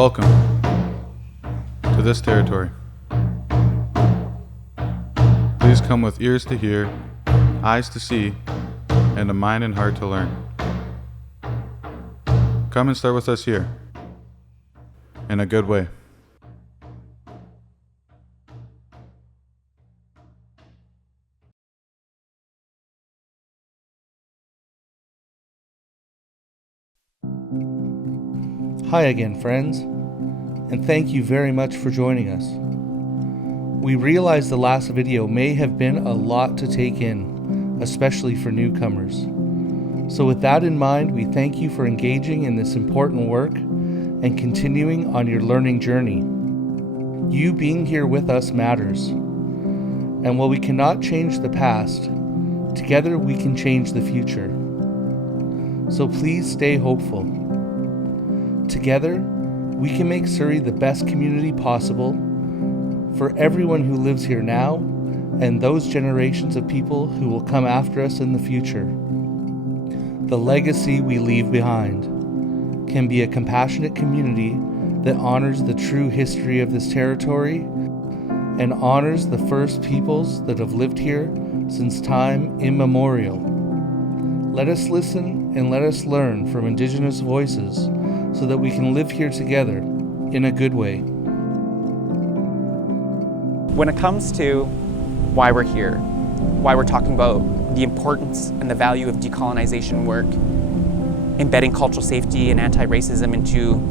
Welcome to this territory. Please come with ears to hear, eyes to see, and a mind and heart to learn. Come and start with us here, in a good way. Hi again, friends, and thank you very much for joining us. We realize the last video may have been a lot to take in, especially for newcomers. So with that in mind, we thank you for engaging in this important work and continuing on your learning journey. You being here with us matters. And while we cannot change the past, together we can change the future. So please stay hopeful. Together, we can make Surrey the best community possible for everyone who lives here now and those generations of people who will come after us in the future. The legacy we leave behind can be a compassionate community that honors the true history of this territory and honors the First Peoples that have lived here since time immemorial. Let us listen and let us learn from Indigenous voices so that we can live here together in a good way. When it comes to why we're here, why we're talking about the importance and the value of decolonization work, embedding cultural safety and anti-racism into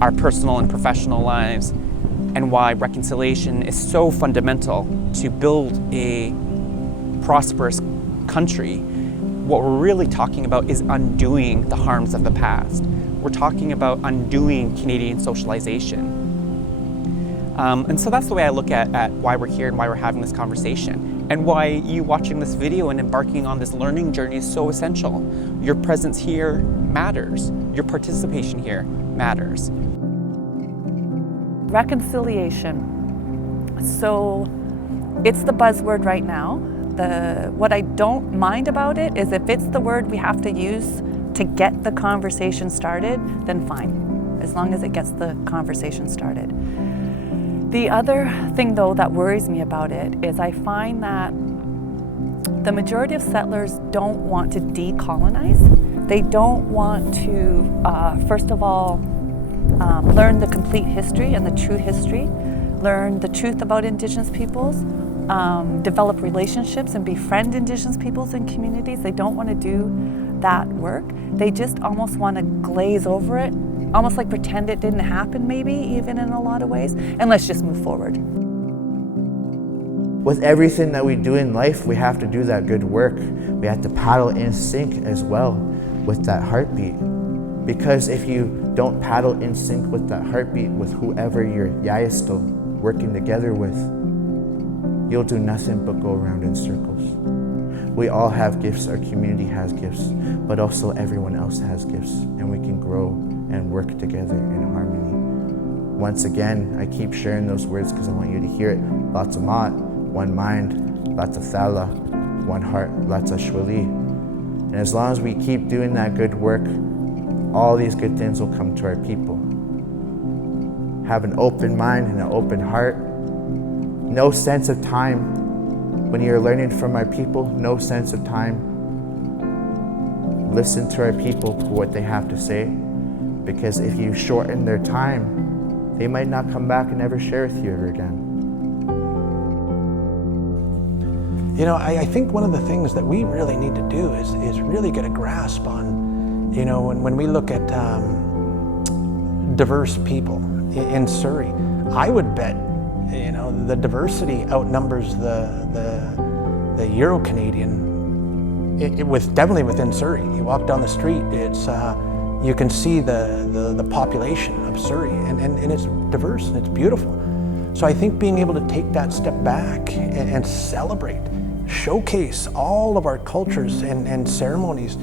our personal and professional lives, and why reconciliation is so fundamental to build a prosperous country, what we're really talking about is undoing the harms of the past. We're talking about undoing Canadian socialization. And so that's the way I look at why we're here and why we're having this conversation, and why you watching this video and embarking on this learning journey is so essential. Your presence here matters. Your participation here matters. Reconciliation. So it's the buzzword right now. What I don't mind about it is if it's the word we have to use to get the conversation started, then fine, as long as it gets the conversation started. The other thing though that worries me about it is I find that the majority of settlers don't want to decolonize. They don't want to, first of all, learn the complete history and the true history, learn the truth about Indigenous peoples, develop relationships and befriend Indigenous peoples and communities. They don't want to do that work. They just almost want to glaze over it, almost like pretend it didn't happen maybe, even in a lot of ways, and let's just move forward. With everything that we do in life, we have to do that good work. We have to paddle in sync as well with that heartbeat. Because if you don't paddle in sync with that heartbeat with whoever you're still working together with, you'll do nothing but go around in circles. We all have gifts, our community has gifts, but also everyone else has gifts, and we can grow and work together in harmony. Once again, I keep sharing those words because I want you to hear it. Lots of mat, one mind, lots of thala, one heart, lots of shwali. And as long as we keep doing that good work, all these good things will come to our people. Have an open mind and an open heart. No sense of time. When you're learning from our people, no sense of time. Listen to our people for what they have to say, because if you shorten their time, they might not come back and ever share with you ever again. You know, I think one of the things that we really need to do is really get a grasp on, you know, when we look at diverse people in Surrey, I would bet, you know, the diversity outnumbers the Euro-Canadian, definitely within Surrey. You walk down the street, it's you can see the population of Surrey, and it's diverse and it's beautiful. So I think being able to take that step back and celebrate, showcase all of our cultures and ceremonies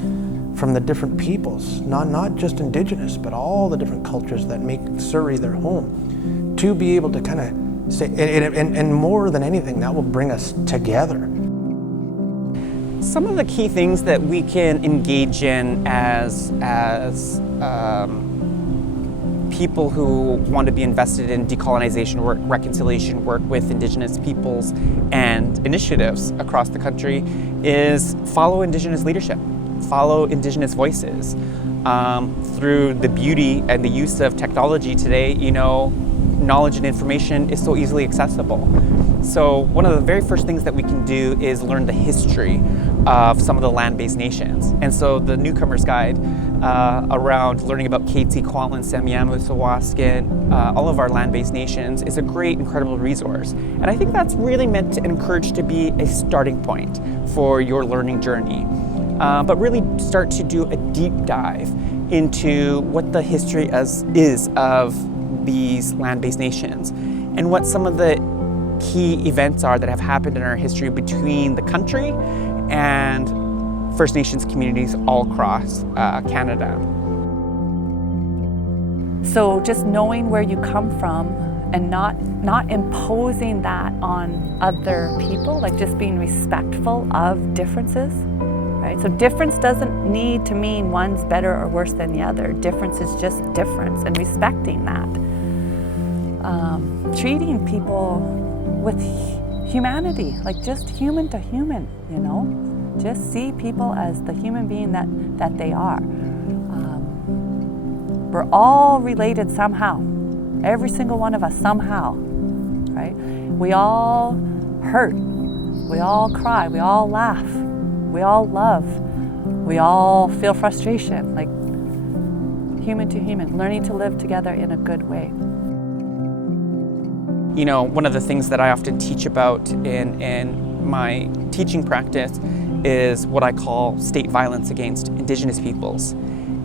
from the different peoples, not just Indigenous, but all the different cultures that make Surrey their home, to be able to kind of say, and more than anything, that will bring us together. Some of the key things that we can engage in as people who want to be invested in decolonization work, reconciliation work with Indigenous peoples and initiatives across the country is follow Indigenous leadership, follow Indigenous voices. Through the beauty and the use of technology today, knowledge and information is so easily accessible. So one of the very first things that we can do is learn the history of some of the land-based nations. And so the Newcomers Guide around learning about Keitsi, Kwantlen, Semiahmoo, Sawaskin, all of our land-based nations is a great, incredible resource. And I think that's really meant to encourage to be a starting point for your learning journey. But really start to do a deep dive into what the history is of these land-based nations and what some of the key events are that have happened in our history between the country and First Nations communities all across Canada. So just knowing where you come from and not imposing that on other people, like just being respectful of differences, right? So difference doesn't need to mean one's better or worse than the other. Difference is just difference, and respecting that. Treating people with humanity, like just human to human, Just see people as the human being that they are. We're all related somehow. Every single one of us somehow, right? We all hurt, we all cry, we all laugh, we all love, we all feel frustration, like human to human, learning to live together in a good way. One of the things that I often teach about in my teaching practice is what I call state violence against Indigenous peoples.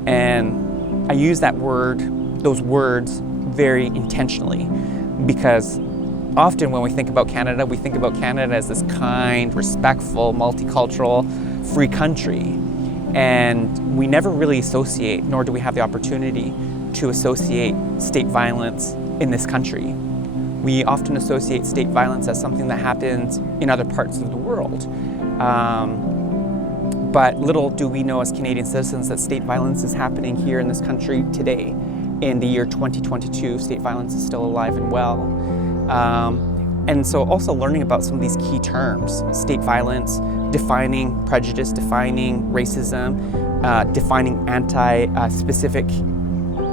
And I use those words very intentionally, because often when we think about Canada, we think about Canada as this kind, respectful, multicultural, free country. And we never really associate, nor do we have the opportunity to associate state violence in this country. We often associate state violence as something that happens in other parts of the world. But little do we know as Canadian citizens that state violence is happening here in this country today. In the year 2022, state violence is still alive and well. And so also learning about some of these key terms, state violence, defining prejudice, defining racism, defining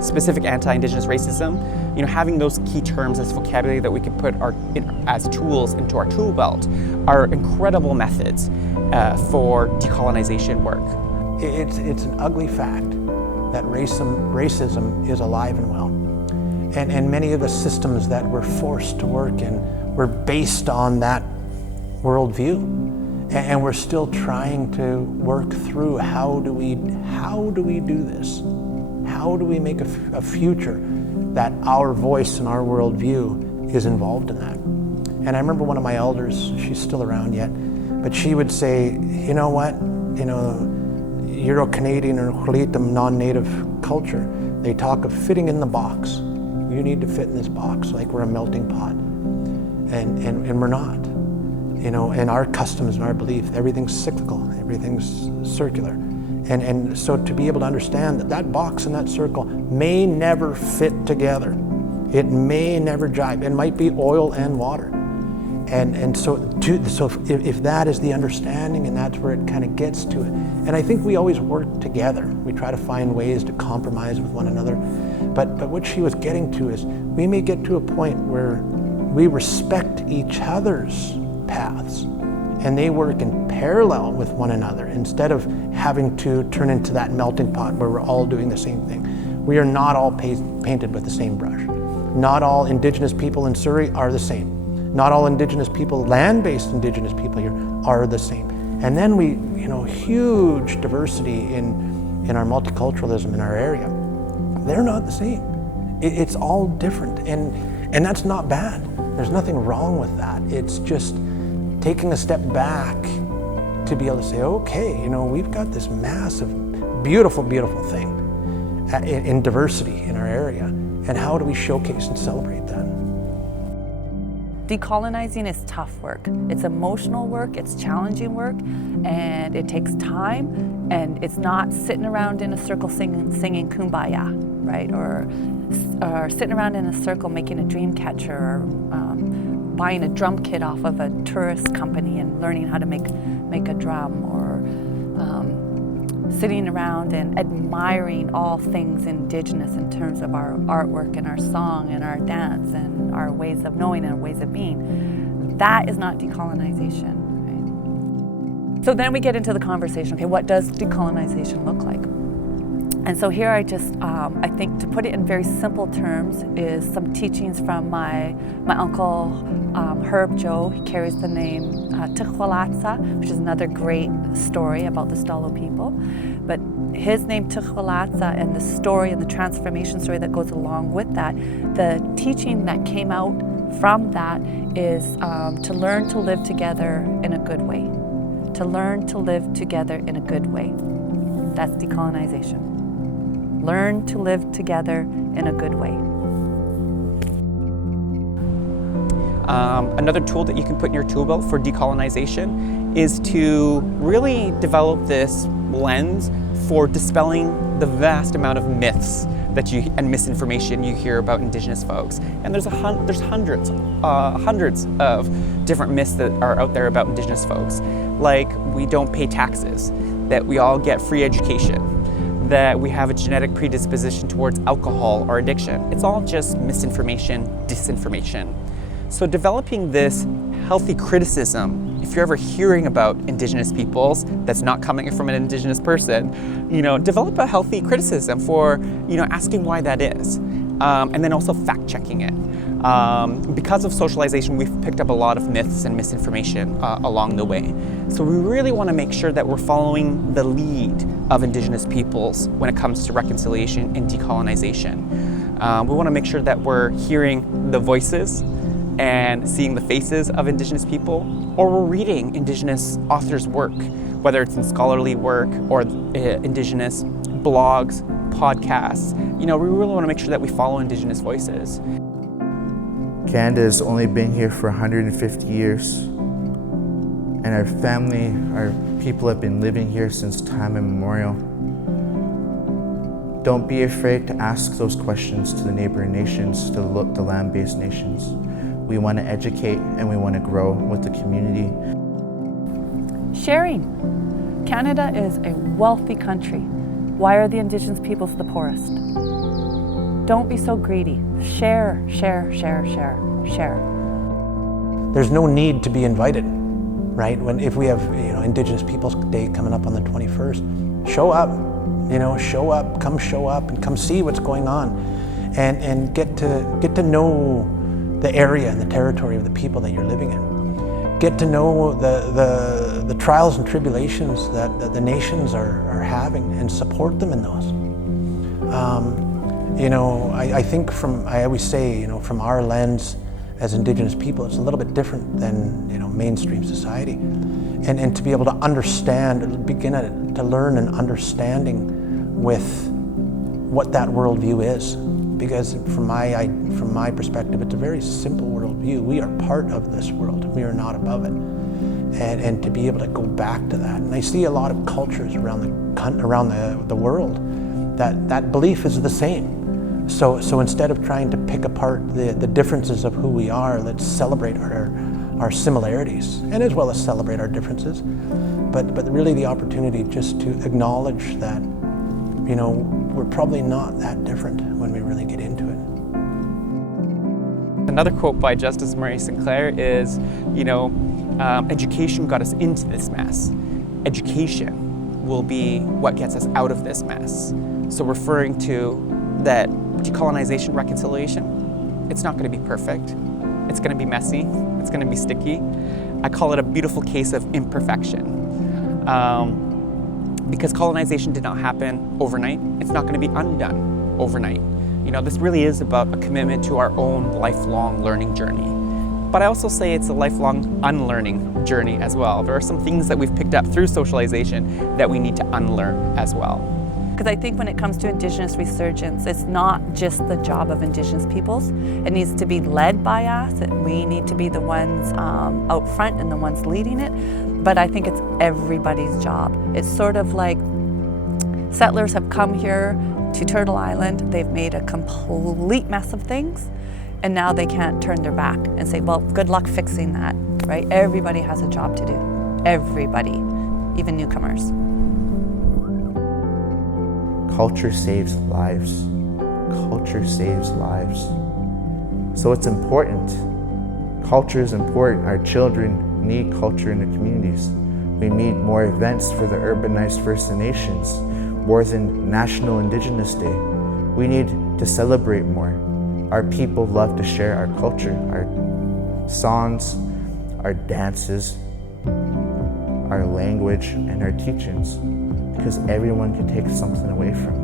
specific anti-Indigenous racism, having those key terms as vocabulary that we can put as tools into our tool belt are incredible methods for decolonization work. It's an ugly fact that racism is alive and well. And many of the systems that we're forced to work in were based on that worldview. And we're still trying to work through how do we do this? How do we make a future that our voice and our worldview is involved in that? And I remember one of my elders, she's still around yet, but she would say, you know what, Euro-Canadian or Khalitam non-native culture, they talk of fitting in the box. You need to fit in this box like we're a melting pot. And we're not. In our customs and our belief, everything's cyclical, everything's circular. And so to be able to understand that box and that circle may never fit together. It may never jive. It might be oil and water. And so if that is the understanding and that's where it kind of gets to it. And I think we always work together. We try to find ways to compromise with one another. But what she was getting to is we may get to a point where we respect each other's paths and they work in parallel with one another instead of having to turn into that melting pot where we're all doing the same thing. We are not all painted with the same brush. Not all Indigenous people in Surrey are the same. Not all Indigenous people, land-based Indigenous people here are the same. And then we, huge diversity in our multiculturalism in our area. They're not the same. It's all different, and that's not bad. There's nothing wrong with that. It's just taking a step back to be able to say, okay, we've got this massive, beautiful, beautiful thing in diversity in our area, and how do we showcase and celebrate that? Decolonizing is tough work. It's emotional work, it's challenging work, and it takes time, and it's not sitting around in a circle singing Kumbaya, right? Or sitting around in a circle making a dream catcher, or buying a drum kit off of a tourist company and learning how to make a drum, or sitting around and admiring all things Indigenous in terms of our artwork and our song and our dance and our ways of knowing and our ways of being. That is not decolonization, right? So then we get into the conversation, okay, what does decolonization look like? And so here I think to put it in very simple terms is some teachings from my uncle Herb Joe. He carries the name Tuchwalatsa, which is another great story about the Stalo people. But his name Tuchwalatsa and the story and the transformation story that goes along with that, the teaching that came out from that is to learn to live together in a good way. To learn to live together in a good way. That's decolonization. Learn to live together in a good way. Another tool that you can put in your tool belt for decolonization is to really develop this lens for dispelling the vast amount of myths and misinformation you hear about Indigenous folks. And there's hundreds of different myths that are out there about Indigenous folks. Like, we don't pay taxes, that we all get free education, that we have a genetic predisposition towards alcohol or addiction. It's all just misinformation, disinformation. So developing this healthy criticism, if you're ever hearing about Indigenous peoples that's not coming from an Indigenous person, develop a healthy criticism for, asking why that is. And then also fact checking it. Because of socialization, we've picked up a lot of myths and misinformation along the way. So we really want to make sure that we're following the lead of Indigenous peoples when it comes to reconciliation and decolonization. We want to make sure that we're hearing the voices and seeing the faces of Indigenous people, or we're reading Indigenous authors' work, whether it's in scholarly work or Indigenous blogs, podcasts. We really want to make sure that we follow Indigenous voices. Canada has only been here for 150 years, and our family, our people have been living here since time immemorial. Don't be afraid to ask those questions to the neighboring nations, to the land-based nations. We want to educate and we want to grow with the community. Sharing. Canada is a wealthy country. Why are the Indigenous peoples the poorest? Don't be so greedy. Share, share, share, share, share. There's no need to be invited, right? If we have Indigenous Peoples Day coming up on the 21st, show up, come show up and come see what's going on, and get to know the area and the territory of the people that you're living in. Get to know the trials and tribulations that the nations are having, and support them in those. I think I always say, from our lens as Indigenous people, it's a little bit different than, mainstream society. And to be able to understand, begin to learn an understanding with what that worldview is. Because from my perspective, it's a very simple worldview. We are part of this world. We are not above it. And to be able to go back to that. And I see a lot of cultures around the world that belief is the same. So instead of trying to pick apart the differences of who we are, let's celebrate our similarities, and as well as celebrate our differences. But really the opportunity just to acknowledge that, we're probably not that different when we really get into it. Another quote by Justice Murray Sinclair is, education got us into this mess. Education will be what gets us out of this mess. So referring to that decolonization, reconciliation, it's not going to be perfect. It's going to be messy. It's going to be sticky. I call it a beautiful case of imperfection. Because colonization did not happen overnight, it's not going to be undone overnight. This really is about a commitment to our own lifelong learning journey. But I also say it's a lifelong unlearning journey as well. There are some things that we've picked up through socialization that we need to unlearn as well. Because I think when it comes to Indigenous resurgence, it's not just the job of Indigenous peoples. It needs to be led by us. We need to be the ones out front and the ones leading it. But I think it's everybody's job. It's sort of like settlers have come here to Turtle Island. They've made a complete mess of things. And now they can't turn their back and say, well, good luck fixing that, right? Everybody has a job to do. Everybody, even newcomers. Culture saves lives. Culture saves lives. So it's important. Culture is important. Our children need culture in the communities. We need more events for the urbanized First Nations, more than National Indigenous Day. We need to celebrate more. Our people love to share our culture, our songs, our dances, our language, and our teachings, because everyone can take something away from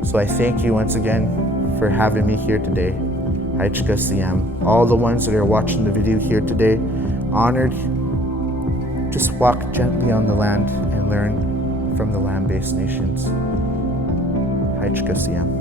it. So I thank you once again for having me here today. Haichka Siam. All the ones that are watching the video here today, honored. Just walk gently on the land and learn from the land-based nations. Haichka Siam.